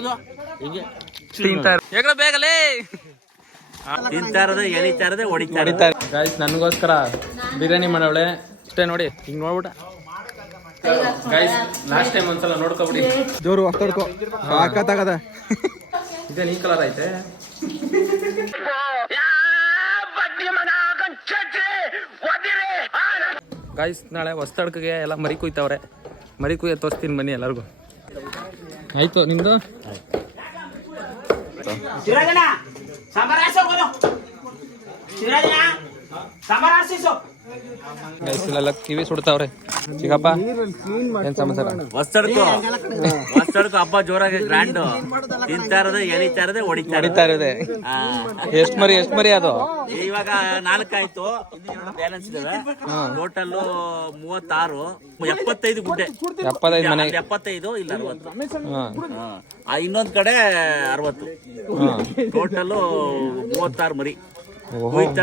ಸುಡೋದು ಹಿಂಗೆ ತಿಂತಾರೆ ಯಾಕಂದ್ರೆ ಬೇಗಲೇ ತಿಂತಾರದೆ ಎಳಿತಾರದೆ ಹೊಡಿತಾರೆ. ಗಾಯ್ಸ್ ನನಗೋಸ್ಕರ ಬಿರಿಯಾನಿ ಮಾಡವಳೆ ಇಷ್ಟೇ ನೋಡಿ ಹಿಂಗ್ ನೋಡ್ಬಿಟ್ಟ. ಗೈಸ್ ಲಾಸ್ಟ್ ಟೈಮ್ ಒಂದ್ಸಲ ನೋಡ್ಕೊಬಿಡಿ ಜೋರು ತಡ್ಕೋ ಸಾಕತ್ತಾಗದ ಇದೇನು ಈ ಕಲರ್ ಐತೆ. ಗಾಯ್ಸ್ ನಾಳೆ ಹೊಸ್ತಡ್ಕಿಗೆ ಎಲ್ಲ ಮರಿ ಕುಯ್ತವ್ರೆ. ಮರಿ ಕುಯ್ಯ ತೋರಿಸ್ತೀನಿ ಬನ್ನಿ ಎಲ್ಲರಿಗೂ. ಆಯ್ತು ನಿಮ್ದು ಗೈಸ್ಲೆಲ್ಲ ಕಿವಿ ಸುಡ್ತಾವ್ರೆ. ಚಿಕ್ಕಪ್ಪ ಏನ್ ಸಮಾಚಾರ? ಹೊಸ್ತಡ್ಕೋ ಹಬ್ಬ ಜೋರಾಗಿ ಗ್ರ್ಯಾಂಡ್. ತಿಂತಾರದೆ ಎಳಿತಾರದೆ ಹೊಡಿತಾ ಇರೋದೆ. ಎಷ್ಟ್ ಮರಿ ಅದು? ಇವಾಗ 4 ಆಯ್ತು, ಬ್ಯಾಲೆನ್ಸ್ ಇದಾವೆ. ಟೋಟಲ್ 36, 75 ಗುಡ್ಡೆ. 75 ಮನೆ. 75 ಇಲ್ಲ 60. ಇನ್ನೊಂದ್ ಕಡೆ 60. ಟೋಟಲ್ 36 ಮರಿ.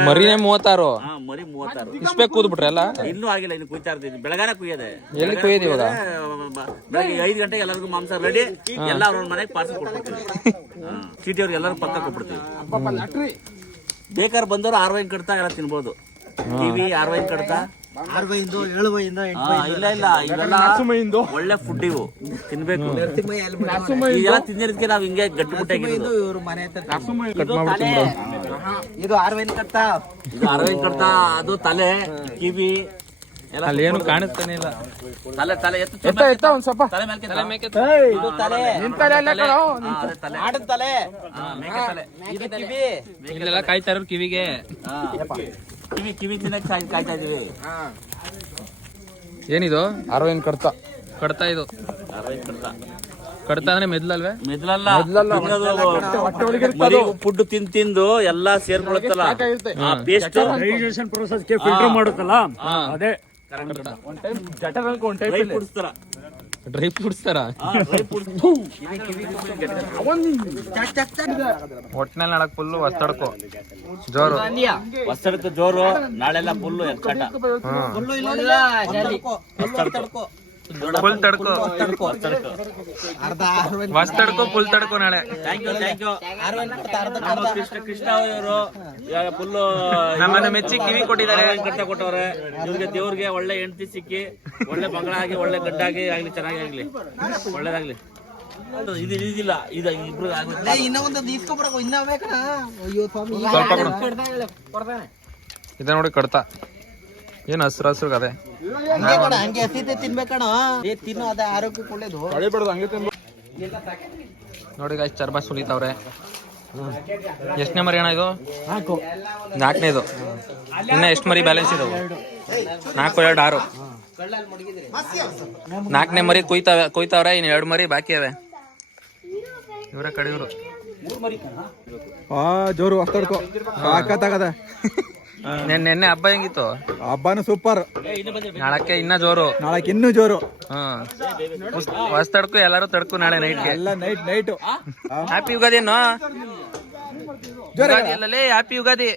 ಮರಿನೇ 36. ಮರಿ 36. ಇಷ್ಟೇ ಕೂದ್ಬಿಟ್ರೆ ಎಲ್ಲ ಇನ್ನೂ ಆಗಿಲ್ಲ, ಇನ್ನು ಕುಯ್ತಾ ಇರ್ತೀನಿ. ಬೆಳಗಾನ ಕುಯ್ಯದೆ. ಎಲ್ಲಿ ಕುಯ್ಯದ ಇವಾಗ? ಬೆಳಗ್ಗೆ 5 ಗಂಟೆಗೆ ಎಲ್ಲರಿಗೂ ಮಾಂಸ ರೆಡಿ. ಎಲ್ಲ ಅವ್ರ ಮನೆಗೆ ಪಾರ್ಸಲ್ ಕೊಟ್ಬಿಡ್ತೀವಿ. ಚೀಟಿ ಅವ್ರಿಗೆ ಎಲ್ಲರೂ ಪಕ್ಕ ಕೊಟ್ಬಿಡ್ತೀವಿ. ಬೇಕಾದ್ರೆ ಬಂದವರು 6 ವೈನ್ ಕಡ್ತಾ ಎಲ್ಲ ತಿನ್ಬೋದು. ಟಿವಿ 6 ವೈನ್ ಕಡ್ತಾ, 6 ವೈನ್ದು 7 ವೈನ್ದು ಇಲ್ಲ ಇವೆಲ್ಲ ಒಳ್ಳೆ ಫುಡ್. ಇವು ತಿನ್ಬೇಕು. ಇದೆಲ್ಲ ತಿನ್ನೋದಕ್ಕೆ ನಾವು ಹಿಂಗೆ ಗಟ್ಟಿಬಿಟ್ಟಾಗಿರೋದು. ಇದು 6 ವೈನ್ ಕಟ್ತಾ, ಇದು 6 ವೈನ್ ಕಡ್ತಾ. ಅದು ತಲೆ, ಕಿವಿ ಅಲ್ಲಿ ಏನು ಕಾಣಿಸ್ತಾನೆ ಇಲ್ಲ. ತಲೆ ಎತ್ತ ಒಂದ್ ಸ್ವಲ್ಪ ತಲೆ ಮೇಲ್ಕೆ ಇದು ತಲೆ, ಆಡದ ತಲೆ, ಇದು ಕಿವಿ. ಇಲ್ಲೆಲ್ಲ ಕಾಯ್ತಾ ಇರೋರು ಕಿವಿಗೆ. ಕಿವಿ ತಿನ್ನಕ್ಕೆ ಕಾಯ್ತಾ ಇದೀವಿ. ಏನಿದು? 6 ವೈನ್ ಕಡ್ತಾ ಇದು. 6 ವೈನ್ ಕಡ್ತಾ ಅಂದ್ರೆ ಮೆದ್ಲಲ್ವೇ? ಮೆದ್ಲಲ್ಲ, ಫುಡ್ ತಿಂದು ಎಲ್ಲ ಸೇರ್ಕೊಳತ್ತಲ್ಲ ಪೇಸ್ಟ್. ಡೈಜೆಷನ್ ಪ್ರೋಸೆಸ್ ಗೆ ಫಿಲ್ಟರ್ ಮಾಡುತ್ತಲ್ಲ ಅದೇ. ಡ್ರೈ ಫ್ರೂಟ್ಸ್ ತರ ಒಟ್ನಲ್ಲಿ ನಾಳಕ್ ಫುಲ್ಲು ಹೊಸ್ತಡ್ಕೋ ಜೋರು. ಹೊಸ್ತಡ್ಕೋ ಜೋರು. ನಾಳೆಲ್ಲ ಫುಲ್ಲು ಎರ್ಕಾಟ. ಫುಲ್ ತಡ್ಕೋ ಹೊಸ್ತಡ್ಕೋ ಫುಲ್ ತಡ್ಕೋ ನಾಳೆ. Thank you. ಕೃಷ್ಣ ಅವರು ಫುಲ್ಲು ನಮ್ಮನ್ನು ಮೆಚ್ಚಿ ಕಿವಿ ಕೊಟ್ಟಿದ್ದಾರೆ. ಕೊಟ್ಟವ್ರೆ. ಇವ್ರಿಗೆ ದೇವ್ರಿಗೆ ಒಳ್ಳೆ ಹೆಂಡತಿ ಸಿಕ್ಕಿ, ಒಳ್ಳೆ ಮಗಳ ಆಗಿ, ಒಳ್ಳೆ ಗಂಡಾಗಿ ಆಗ್ಲಿ, ಚೆನ್ನಾಗಿ ಆಗ್ಲಿ, ಒಳ್ಳೇದಾಗ್ಲಿ. ಇದು ಇದಿಲ್ಲ, ಇದು ಇಬ್ರು ಇದ ನೋಡಿ ಕಡ್ತಾ. ಏನ್ ಹಸ್ರು ಹಸ್ರು ಅದೇ ಹಂಗೆ ಹಸಿತೆ ತಿನ್ಬೇಕಣ. ತಿನ್ನು, ಅದೇ ಆರೋಗ್ಯಕ್ಕೆ ಒಳ್ಳೇದು. ನೋಡಿ ಗಾಯ್ಸ್ ಚರ್ಮ ಸುಲಿತಾವ್ರೆ. ಎಷ್ಟನೇ ಮರಿ ಅಣ್ಣ ಇದು? 4ನೇದು. ಇನ್ನ ಎಷ್ಟು ಮರಿ ಬ್ಯಾಲೆನ್ಸ್ ಇದಾವೆ? 4, 2, 6. 4ನೇ ಮರಿ ಕುಯ್ತಾವ್ರೆ. ಇನ್ನು 2 ಮರಿ ಬಾಕಿ ಅವೆ. ಇವರ ಕಡೆಯವರು ಜೋರು ತಡ್ಕೋ ಸಾಕತ್ತಾಗದ. ನೆನ್ನೆ ಹಬ್ಬ ಹೆಂಗಿತ್ತು? ಹಬ್ಬನು ಸೂಪರ್. ನಾಳಕ್ಕೆ ಇನ್ನ ಜೋರು. ನಾಳಕ್ಕೆ ಇನ್ನೂ ಜೋರು. ಹೊಸ ತಡ್ಕು, ಎಲ್ಲಾರು ತಡ್ಕು ನಾಳೆ ನೈಟ್ಗೆ. ಎಲ್ಲ ನೈಟ್. ಹ್ಯಾಪಿ ಯುಗಾದಿ ಅನ್ನೋ. ಯುಗಾದಿ ಅಲ್ಲಲೇ, ಹ್ಯಾಪಿ ಯುಗಾದಿ.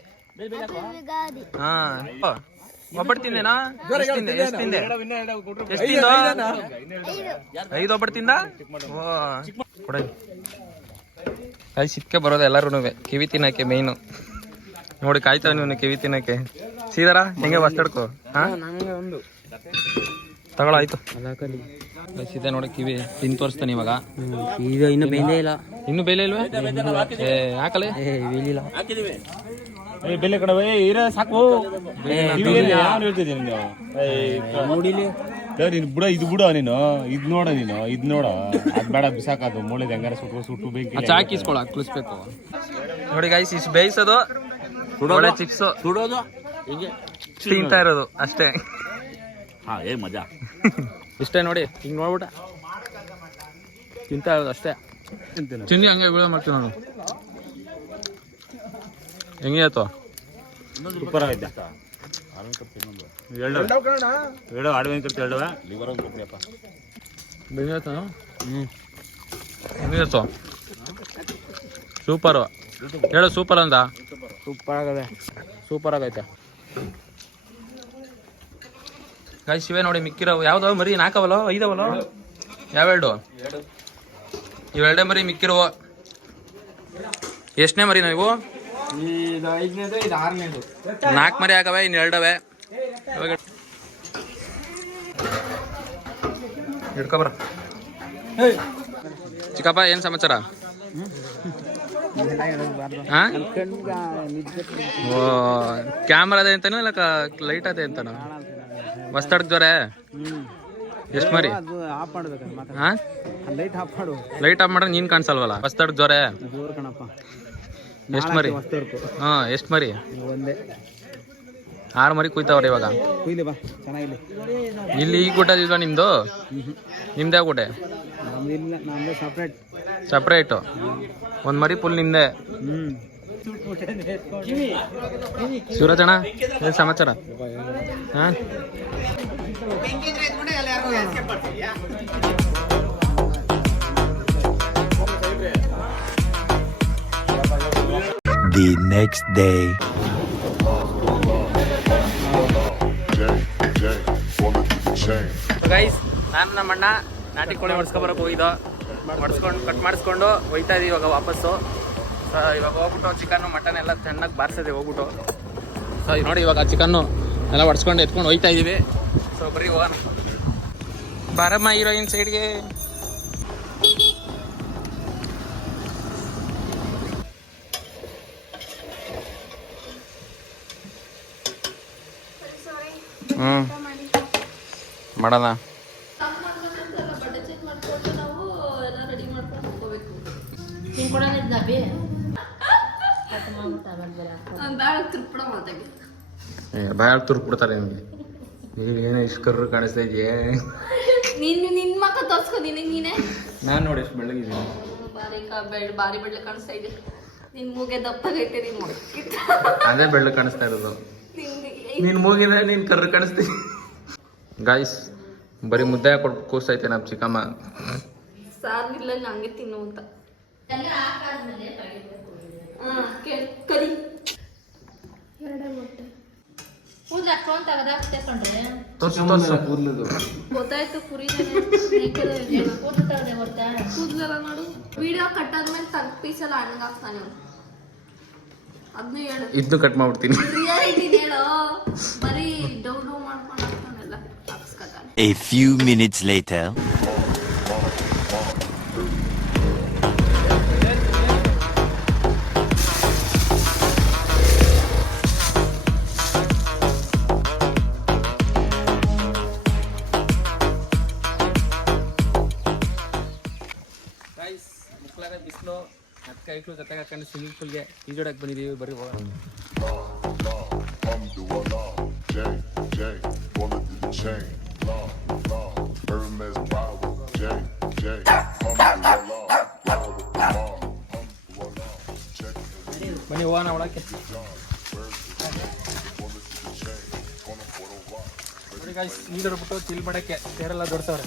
ಹಾ ಒಬ್ಬಟ್ಟು ತಿಂದೇನಾ? ಎಷ್ಟು ತಿಂದೆ? 5 ಒಬ್ಬಟ್ಟು ತಿಂದ. ಕೊಡ ಕೈ ಸಿಕ್ಕ ಬರೋದು ಎಲ್ಲಾರು ಕಿವಿ ತಿನ್ನಕ್ಕೆ ಮೇಯ್ನು. ನೋಡಿ ಕಾಯ್ತಾವ ನೀವು ಕಿವಿ ತಿನ್ನಕ್ಕೆ. ಸೀದಾರ ಹೆಂಗೆ ಹೊಸ್ತಡ್ಕೋ. ತಗೊಳ ಆಯ್ತು. ಸೀದಾ ನೋಡಿ ಕಿವಿ ತಿನ್ ತೋರಿಸ್ತಾನೆ ಇವಾಗ. ಇನ್ನು ಬೇಯ್ಲೇ ಇಲ್ಲ. ಇನ್ನು ಬೇಲೆ ಇಲ್ವೇ? ಯಾಕಲೆ ಬೆಲೆ ಕಡೆ ಸಾಕು. ನೋಡಿಲಿ ಬುಡ, ಇದು ಬುಡ. ನೀನು ಇದ್ ನೋಡ, ಇದ್ ನೋಡ. ಅದ್ ಬೇಡ, ಬಿಸಾಕದು. ಮೂಳೆದ ಹೆಂಗಾರ ಸುಟ್ಟು ಬೇಕಿ ಚಾಕಿಸ್ಕೊಳ ಕುಳಿಸ್ಬೇಕು. ನೋಡಿ ಗಾಯ್ಸ್, ಇಷ್ಟು ಬೇಯಿಸೋದು, ಒಳ್ಳೆ ಚಿಪ್ಸ್ ಸುಡೋದು, ಹಿಂಗೆ ತಿಂತಾ ಇರೋದು ಅಷ್ಟೇ. ಮಜಾ. ಇಷ್ಟೇ ನೋಡಿ, ಹಿಂಗ್ ನೋಡ್ಬಿಟ್ಟ ತಿಂತಾ ಇರೋದು ಅಷ್ಟೇ. ತಿಂಡಿ ಹಂಗೆ ಬೀಳ ಮಾಡ್ತೀವಿ ನಾನು. ಹೆಂಗೆ ಆಯ್ತು? ಸೂಪರ್ ಆಗೈತೆ. ಎರಡು ಆಡ್ವೇನ್ ಕರ್ತಿ, 2 ಲಿವರ್ ಒಂದು ಕೊಡ್ತೀಯಪ್ಪ. ಬೆಂಗಾಯ್ತು. ಹೆಂಗಿತ್ತು? ಸೂಪರು. ಹೇಳು ಸೂಪರ್ ಅಂದ. ಸೂಪರ್ ಆಗೈತೆ ಗಾಯ್ಸ್. ಇವೆ ನೋಡಿ ಮಿಕ್ಕಿರೋ. ಯಾವ್ದಾವ ಮರಿ? 4 ಅವಲ್ಲೋ 5 ಅವಲ್ಲೋ? ಯಾವೆರಡು? ಇವೆರಡೇ ಮರಿ ಮಿಕ್ಕಿರುವ. ಎಷ್ಟನೇ ಮರಿ ನಾವು? ಇದು 5ನೇದು, ಇದು 6ನೇದು. 4 ಮರಿ ಆಗವೆ, ಇನ್ನು 2 ಅವೆ. ಹಿಡ್ಕೊಬರ. ಚಿಕ್ಕಪ್ಪ ಏನು ಸಮಾಚಾರ? ಹಾ? ಓ, ಕ್ಯಾಮ್ರಾ ಅದೇ ಅಂತಾನೋ ಇಲ್ಲ ಲೈಟ್ ಅದೇ ಅಂತಾನೋ? ಹೊಸ್ತಡ್ದವ್ರೆ ಎಷ್ಟು ಮರಿ? ಹಾ, ಲೈಟ್ ಆಫ್ ಮಾಡ್ರೆ ನೀನ್ ಕಾಣಿಸಲ್ವಲ್ಲ. ಹೊಸ್ತಡ್ದವ್ರೆ ಎಷ್ಟು ಮರಿ? ಹಾ, ಎಷ್ಟು ಮರಿ? 6 ಮರಿ ಕುಯ್ತಾವ್ರೆ ಇವಾಗ. ಇಲ್ಲಿ ಈಗ ಊಟದಿಲ್ವಾ ನಿಮ್ದು? ನಿಮ್ದೇ ಊಟ ಸಪ್ರೇಟು? 1 ಮರಿ ಫುಲ್ ನಿಮ್ದೆ? ಶಿವರಾಜಣ್ಣ ಏನು ಸಮಾಚಾರ? ಹಾ, The next day. ಗೈಸ್, ನಾನು ನಮ್ಮ ಅಣ್ಣ ನಾಟಿ ಕೋಳಿ ಹೊಡ್ಸ್ಕೊಬರಕ್ಕೆ ಹೋಗಿದ್ದೋ. ಕಟ್ ಮಾಡಿಸ್ಕೊಂಡು ಹೋಯ್ತಾ ಇದೀವಿ ಇವಾಗ ವಾಪಸ್ಸು. ಸೊ ಇವಾಗ ಹೋಗ್ಬಿಟ್ಟು ಚಿಕನ್ನು ಮಟನ್ ಎಲ್ಲ ಚೆನ್ನಾಗಿ ಬಾರಿಸಿದೆ ಹೋಗ್ಬಿಟ್ಟು. ಸೊ ನೋಡಿ ಇವಾಗ ಚಿಕನ್ನು ಎಲ್ಲ ಹೊಡ್ಸ್ಕೊಂಡು ಎತ್ಕೊಂಡು ಹೋಯ್ತಾ ಇದೀವಿ. ಸೊ ಬರೀ ಹೋಗೋಣ. ಬಾರಮ್ಮ ಹೀರೋಯಿನ್ ಸೈಡ್ಗೆ. ಮಾಡೋಣ. ಬಾಳ ತುರ್ಕ್ಬಿಡ್ತಾರೆ ನಿಮ್ಗೆ. ಈಗ ಏನೋ ಇಷ್ಟು ಕರ್ರು ಕಾಣಿಸ್ತಾ ಇದೆಯೇ? ನಿನ್ ಮಕ್ಕ ತೋರ್ಸ್ಕೊ ನೀನೆ. ನಾನು ನೋಡಿ ಎಷ್ಟು ಬೆಳ್ಳಗಿದ್ದೀನಿ. ಬಾರಿ ಬೆಳ್ಳ ಕಾಣಿಸ್ತಾ ಇದೆ. ನಿನ್ ಮೂಗೆ ದಪ್ಪಗೈತೆ. ನೀನ್ ಅದೇ ಬೆಳ್ಳ ಕಾಣಿಸ್ತಾ ಇರೋದು. ನೀನ್ ಮೂಗಿದ್ರೆ ನೀನ್ ಕರ್ರು ಕಾಣಿಸ್ತೀನಿ. ಗಾಯ್ಸ್, ಬರೀ ಮುದ್ದೆ ಹಾಕೊಟ್ಟು ಕೂಸ್ತೈತೆ ನಮ್ಮ ಚಿಕ್ಕಮ್ಮ. ಸಾರ್ನಿಲ್ಲ ಹಂಗೆ ತಿನ್ನು ಅಂತ. ಕರಿ ಗೊತ್ತಾಯ್ತು. ಕುರಿ ಕೂದಲೆಲ್ಲ ನೋಡು. ವಿಡಿಯೋ ಕಟ್ ಆದ್ಮೇಲೆ ತಗ್ ಪೀಸ್ ಎಲ್ಲ ಹಣ್ಣಗೆ ಹಾಕ್ತಾನೆ. ಅದನ್ನೇ ಹೇಳು. ಇದನ್ನು ಕಟ್ ಮಾಡ್ಬಿಡ್ತೀನಿ. ರಿಯಾಲಿಟಿ ಹೇಳು. ಬರೀ ಡೌ ಮಾಡ್ಕೊಂಡು ಹಾಕ್ತಾನೆಲ್ಲ ಹಾಕ್ಸ್ಕೊತಾನೆ. A few minutes later. ಬಿಸಿಲು ಅಕ್ಕ ಐಕ್ಳು ಜೊತೆಗೆ ಹಾಕೊಂಡು ಸ್ವಿಮ್ಮಿಂಗ್ ಪೂಲ್ಗೆ ಈಜೋಡಕ್ಕೆ ಬಂದಿದ್ದೀವಿ. ಬರೀ ಹೋಗೋಣ. ಬನ್ನಿ ಹೋಗೋಣ ಒಳಕ್ಕೆ. ನೋಡಿ ಗಾಯ್ಸ್, ಈಜೋಡ್ಬಿಟ್ಟು ಚಿಲ್ ಮಾಡೋಕ್ಕೆ ಸೇರೆಲ್ಲ ದೊಡ್ಸವ್ರೆ.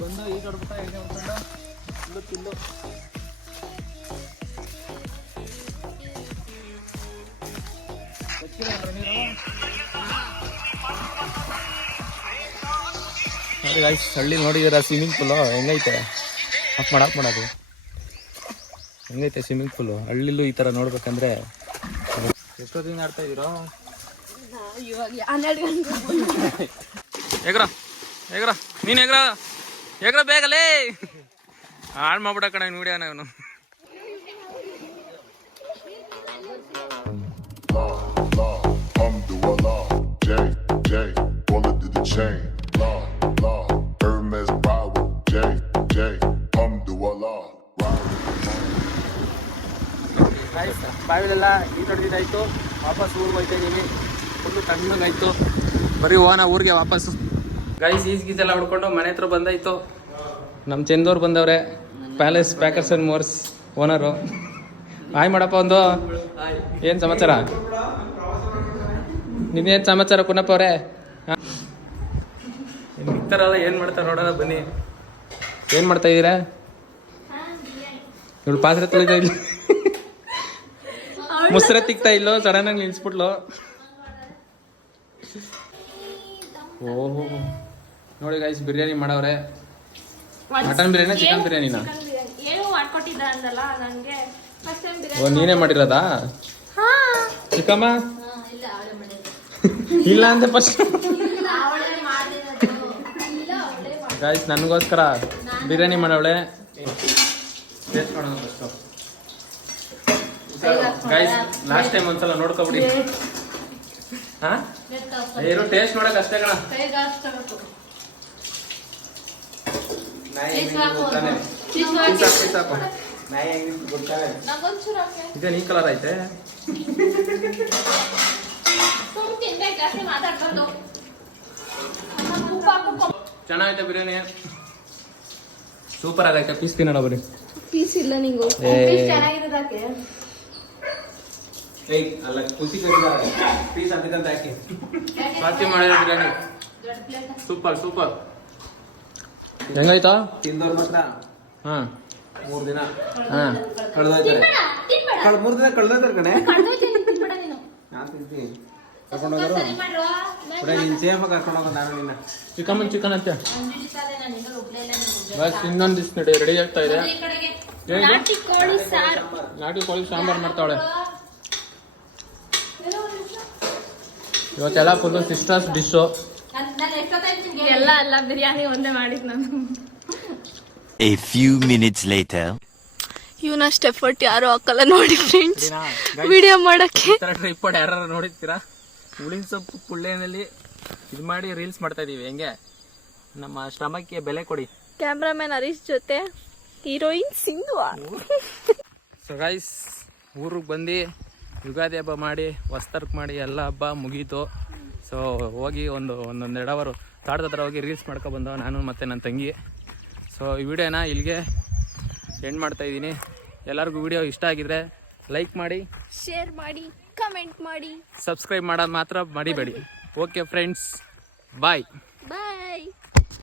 ಬಂದು ಈಜೋಡ್ಬಿಟ್ಟು ಎಣ್ಣೆ ಹೊಡ್ಕೊಂಡು ತಿಲ್ಲು ನೋಡಿ ಗಾಯ್ಸ್, ಹಳ್ಳಿ ನೋಡಿದ್ದೀರಾ ಸ್ವಿಮ್ಮಿಂಗ್ ಪೂಲು ಹೆಂಗೈತೆ? ಆಫ್ ಮಾಡೋದು ಹೆಂಗೈತೆ ಸ್ವಿಮ್ಮಿಂಗ್ ಪೂಲು? ಹಳ್ಳಿಲೂ ಈ ಥರ ನೋಡ್ಬೇಕಂದ್ರೆ ಎಷ್ಟೊತ್ತಿಂದ ಆಡ್ತಾ ಇದ್ದೀರೋ? ಎಗ್ರ ಎಗ್ರ ನೀನು ಎಗ್ರ ಬೇಗಲೇ. ಹಾಳು ಮಾಡ್ಬಿಡ ಕಣ ಇವ್ನು ವಿಡಿಯೋನ ಇವನು. ಬಾವಿಲೆಲ್ಲ ಈಜೊಡ್ದಿದ್ದಾಯ್ತು. ವಾಪಸ್ ಊರಿಗೆ ಹೋಗ್ತಾ ಇದ್ದೀವಿ. ಫುಲ್ಲು ತಣ್ಣಗಾಯ್ತು. ಬರೀ ಹೋಗೋಣ ಊರಿಗೆ ವಾಪಸ್ಸು. ಗೈಸ್, ಈಜೆಲ್ಲ ಹೊಡ್ಕೊಂಡು ಮನೆ ಹತ್ರ ಬಂದಾಯ್ತು. ನಮ್ಮ ಚಂದವ್ರು ಬಂದವ್ರೆ, Palace Packers and Movers owner. Hi ಮಾಡಪ್ಪ ಒಂದು. ಏನು ಸಮಾಚಾರ? ನಿನ್ನೇನು ಸಮಾಚಾರ ಕುನಪ್ಪ ಅವರೇ? ಇರ್ತಾರಲ್ಲ, ಏನು ಮಾಡ್ತಾರೆ ನೋಡೋಣ ಬನ್ನಿ. ಏನು ಮಾಡ್ತಾ ಇದ್ದೀರಾ? ಇವಳು ಪಾತ್ರೆ ತೊಳಿತಾ ಇಲ್ಲ, ಮುಸ್ರೆ ತಿಕ್ತಾ ಇಲ್ಲೋ, ಸಡನ್ನಾಗಿ ನಿಲ್ಸ್ಬಿಟ್ಲು. ಓಹೋ ನೋಡಿ ಗೈಸ್, ಬಿರಿಯಾನಿ ಮಾಡವ್ರೆ. ಮಟನ್ ಬಿರಿಯಾನಿ ಚಿಕನ್ ಬಿರಿಯಾನಿನಾ? ಚಿಕನ್ ಬಿರಿಯಾನಿ ಏನೋ ಮಾಡ್ಕೊಟ್ಟಿದ್ದ ಅಂದಲ್ಲ ನನಗೆ ಫಸ್ಟ್ ಟೈಮ್ ಓ ಬಿರಿಯಾನಿ. ನೀನೇ ಮಾಡಿರೋದಾ? ಹಾ ಚಿಕ್ಕಮ್ಮ ಇಲ್ಲ ಅವಳೇ ಮಾಡಿದ್ದು. ಇಲ್ಲ ಅಂದೆ ಫಸ್ಟ್. ಇಲ್ಲ ಅವಳೇ ಮಾಡಿರೋದು. ಇಲ್ಲ ಅವಳೇ ಮಾಡಿದ್ದು. ಗಾಯ್ಸ್ ನನಗೋಸ್ಕರ ಬಿರಿಯಾನಿ ಮಾಡವಳೆ. ಟೇಸ್ಟ್ ಮಾಡೋಣ ಫಸ್ಟ್. ಗಾಯ್ಸ್ ಲಾಸ್ಟ್ ಟೈಮ್ ಒಂದ್ಸಲ ನೋಡ್ಕೊಬಿಡಿ. ಹಾ ಇರೋ ಟೇಸ್ಟ್ ನೋಡಕ್ ಅಷ್ಟೇ ಕಣ. ಕೈಗೆ ಹಾಕ್ಸ್ಕೊಬೇಕು. ನಂಗೊಂಚೂರು ಹಾಕೆ. ಇದೇನು ಈ ಕಲರ್ ಐತೆ? ಸುಮ್ ತಿನ್ಬೇಕು, ಜಾಸ್ತಿ ಮಾತಾಡ್ಬಾರ್ದು. ಉಪ್ಪು ಹಾಕು. ಚೆನ್ನಾಗೈತೆ ಬಿರಿಯಾನಿ, ಸೂಪರ್ ಆಗೈತೆ. ಪೀಸ್ ತಿನ್ನೋಣ ಬರ್ರಿ. ಪೀಸ್ ಇಲ್ಲ ನಿಂಗು. ಏ. ಪೀಸ್ ಚೆನ್ನಾಗಿರೋದಾಕೆ. ಅಲ್ಲ ಖುಷಿ ಕರಿತಾರೆ ಪೀಸ್ ಅಂತಿದ್ದಂತ ಹಾಕಿ ಸ್ವಾತಿ ಮಾಡಿರೋ ಬಿರಿಯಾನಿ ಸೂಪರ್ ಸೂಪರ್. ಹೆಂಗಾಯ್ತಾ? ತಿಂದವ್ರು ಮಾತ್ರ ಹಾ 3 ದಿನ ಹಾ ಕಳೆದೋಯ್ತಾರೆ. ತಿನ್ಬೇಡ, ತಿನ್ಬೇಡ. 3 ದಿನ ಕಳೆದೋಯ್ತಾರೆ ಕಣೆ. ಕಳ್ದೋಯ್ತೀನಿ, ತಿನ್ಬೇಡ ನೀನು. ನಾನು ತಿಂತೀನಿ. ಸ್ವಲ್ಪ ಸರಿ ಮಾಡ್ರು. ನೀನ್ ಸೇಫ್ ಕರ್ಕೊಂಡು ಹೋಗೋದು ನಾನು ನಿನ್ನ. ಚಿಕನ್ ಚಿಕನ್ ಅಂತೆ. ಅಂಜಲಿ ಸಾದೆ ನಾನು ಇನ್ನೂ ರುಬ್ಲೇ ಇಲ್ಲ ನಿಮ್ಗೆ. ಬಸ್ ಇನ್ನೊಂದು ದಿವ್ಸ ನಡಿ ರೆಡಿ ಆಗ್ತಾ ಇದೆ. ಈ ಕಡೆಗೆ ಹೇಗೆ? ನಾಟಿ ಕೋಳಿ ಸಾರು. ನಾಟಿ ಕೋಳಿ ಸಾಂಬಾರ್ ಮಾಡ್ತಾವಳೆ ಇವತ್ತೆಲ್ಲ ಫುಲ್ಲು ಸಿಸ್ಟರ್ಸ್ ಡಿಶ್ಶು. ಎಲ್ಲ ಅಲ್ಲ ಬಿರಿಯಾನಿ ಒಂದೇ ಮಾಡಿದ್ ನಾನು. A few minutes later. ಇವನಷ್ಟು ಎಫರ್ಟ್ ಯಾರು ಹಾಕಲ್ಲ ನೋಡಿ ಫ್ರೆಂಡ್ಸ್ ವಿಡಿಯೋ ಮಾಡಕ್ಕೆ. ಟ್ರಿಪ್ ಯಾರು ನೋಡಿರ್ತೀರಾ? ಹುಳಿನ ಸೊಪ್ಪು ಕುಳ್ಳೆನಲ್ಲಿ ಇದು ಮಾಡಿ ರೀಲ್ಸ್ ಮಾಡ್ತಾ ಇದೀವಿ. ಹೆಂಗೆ ನಮ್ಮ ಶ್ರಮಕ್ಕೆ ಬೆಲೆ ಕೊಡಿ. ಕ್ಯಾಮ್ರಾಮನ್ ಹರೀಶ್ ಜೊತೆ ಹೀರೋಯಿನ್ ಸಿಂಧು. ಸೊ ಗೈಸ್ ಊರಿಗೆ ಬಂದು ಯುಗಾದಿ ಹಬ್ಬ ಮಾಡಿ ಹೊಸ್ತರ್ಕ್ ಮಾಡಿ ಎಲ್ಲ ಹಬ್ಬ ಮುಗೀತು. ಸೊ ಹೋಗಿ ಒಂದೊಂದು 2 ಅವರ್ ತಾಡ್ದ ಹತ್ರ ಹೋಗಿ ರೀಲ್ಸ್ ಮಾಡ್ಕೊಬಂದವ ನಾನು ಮತ್ತು ನನ್ನ ತಂಗಿ. ಸೊ ಈ ವಿಡಿಯೋನ ಇಲ್ಲಿಗೆ ಎಂಡ್ ಮಾಡ್ತಾಯಿದ್ದೀನಿ. ಎಲ್ಲರಿಗೂ ವಿಡಿಯೋ ಇಷ್ಟ ಆಗಿದ್ರೆ ಲೈಕ್ ಮಾಡಿ, ಶೇರ್ ಮಾಡಿ, ಕಮೆಂಟ್ ಮಾಡಿ, ಸಬ್ಸ್ಕ್ರೈಬ್ ಮಾಡೋದು ಮಾತ್ರ ಮರಿಬೇಡಿ. ಓಕೆ ಫ್ರೆಂಡ್ಸ್, ಬಾಯ್.